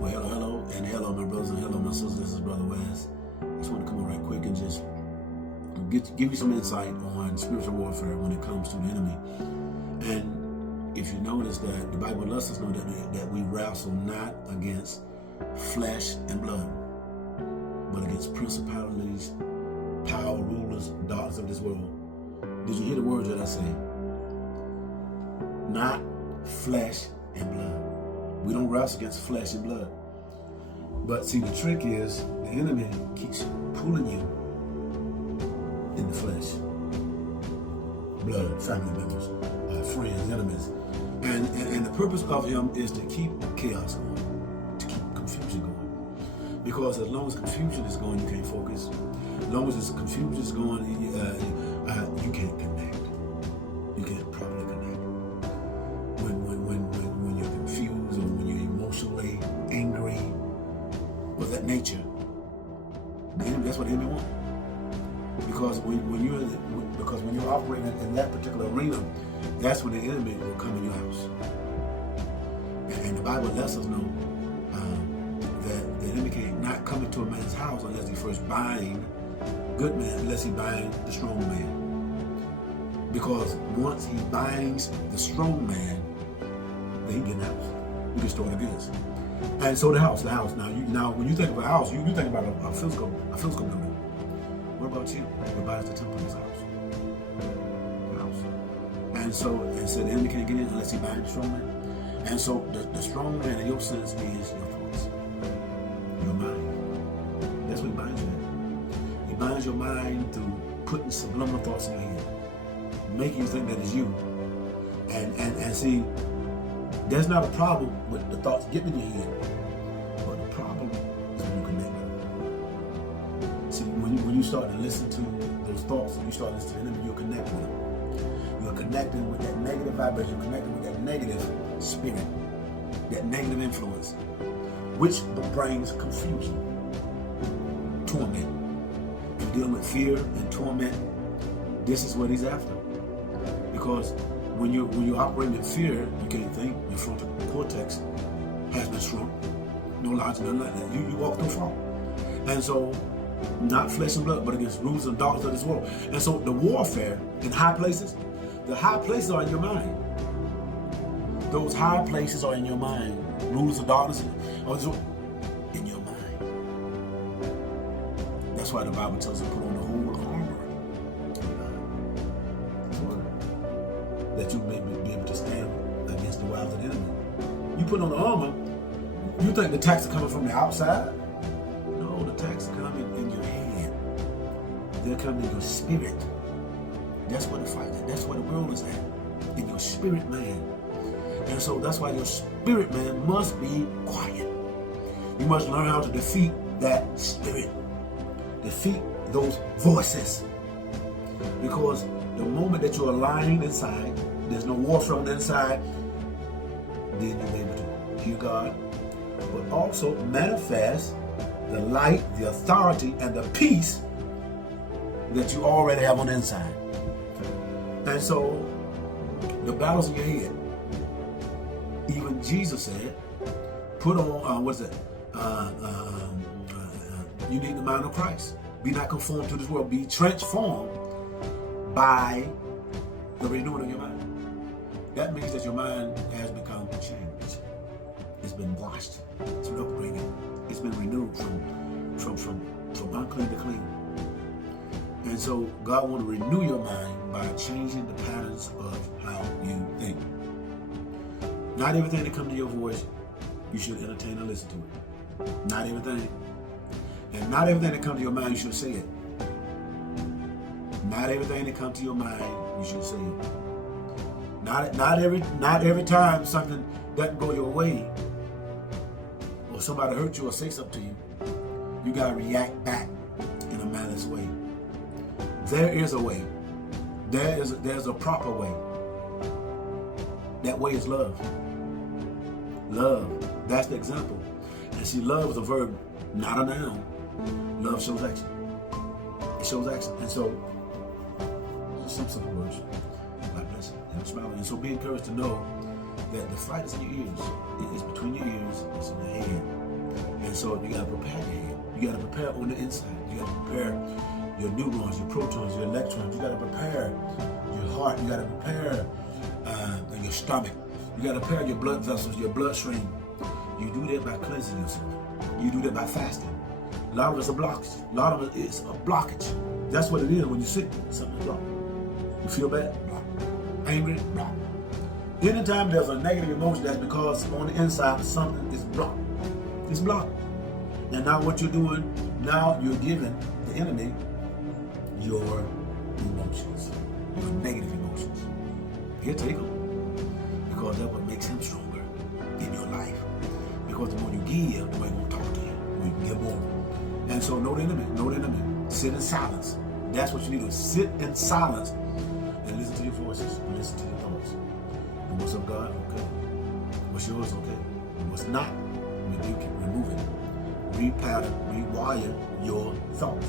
Well, hello, and hello, my brothers, and hello, my sisters. This is Brother Wes. I just want to come on right quick and just give you some insight on spiritual warfare when it comes to the enemy. And if you notice that the Bible lets us know that we wrestle not against flesh and blood, but against principalities, power, rulers, darkness of this world. Did you hear the words that I say? Not flesh and blood. We don't wrestle against flesh and blood. But see, the trick is the enemy keeps pulling you in the flesh. Blood, family members, friends, enemies. And the purpose of him is to keep chaos going, to keep confusion going. Because as long as confusion is going, you can't focus. As long as this confusion is going, you can't connect. You can't properly connect. When you're confused or when you're emotionally angry or that nature, that's what the enemy wants. Because when you're operating in that particular arena, that's when the enemy will come in your house. And the Bible lets us know that the enemy cannot come into a man's house unless he first bind good man, unless he binds the strong man. Because once he binds the strong man, then he get in the house. You can store the goods. And so the house. Now, when you think of a house, you think about a physical building. What about you? Your body's the temple of this house. The house. And so the enemy can't get in unless he binds the strong man. And so the strong man in your sense is your thoughts, your mind. That's what he binds you in. He binds your mind through putting subliminal thoughts in your head, making you think that it's you. And see, there's not a problem with the thoughts getting in your head, but the problem is when you connect them. See, when you start to listen to those thoughts, when you start listening to the enemy, you're connecting with them. You're connecting with that negative vibration. You're connecting with that negative spirit, that negative influence, which brings confusion, torment. If you're dealing with fear and torment, this is what he's after. Because when you're operating in fear, you can't think. Your frontal cortex has been shrunk. No logic, nothing like that. You walk through fall. And so, not flesh and blood, but against rulers and darkness of this world. And so the warfare in high places, the high places are in your mind. Those high places are in your mind. Rulers of darkness are in your mind. That's why the Bible tells us to put on the whole armor, that you may be able to stand against the wiles of the enemy. You put on the armor, you think the attacks are coming from the outside? No, the attacks are coming in your head. They're coming in your spirit. That's where the fight is. That's where the world is at. In your spirit man. And so that's why your spirit man must be quiet. You must learn how to defeat that spirit. Defeat those voices. Because the moment that you're aligned inside, there's no warfare on the inside, then you'll be able to hear God, but also manifest the light, the authority, and the peace that you already have on the inside. And so, the battles in your head, even Jesus said, put on, you need the mind of Christ. Be not conformed to this world, be transformed by the renewing of your mind. That means that your mind has become changed. It's been washed. It's been upgraded. It's been renewed from unclean to clean. And so God wants to renew your mind by changing the patterns of how you think. Not everything that comes to your voice, you should entertain or listen to it. Not everything. And not everything that comes to your mind, you should say it. Not everything that comes to your mind, you should say it. Not every time something doesn't go your way, or somebody hurt you or say something to you, you gotta react back in a malice way. There is a way. There's a proper way. That way is love. Love. That's the example. And see, love is a verb, not a noun. Love shows action. It shows action. And so, some simple words. God bless you. And smile. And so be encouraged to know that the fight is in your ears. It's between your ears. It's in your head. so you got to prepare your head. You got to prepare on the inside. You got to prepare your neurons, your protons, your electrons. You got to prepare your heart. You got to prepare your stomach. You got to prepare your blood vessels, your bloodstream. You do that by cleansing yourself. You do that by fasting. A lot of it's a blockage. A lot of it is a blockage. That's what it is when you're sick. Something's blocked. You feel bad? Blocked. Angry? Blocked. Anytime there's a negative emotion, that's because on the inside something is blocked. It's blocked. And now what you're doing, now you're giving the enemy your emotions, your negative emotions. He'll take them. Because that's what makes him stronger in your life. Because the more you give, the more he's going to talk to you. The more you can give more. And so know the enemy. Know the enemy. Sit in silence. That's what you need to do. Sit in silence and listen to your voices. And listen to your thoughts. And what's of God? Okay. What's yours? Okay. And what's not? Rebuke it. Remove it. Repattern. Rewire your thoughts.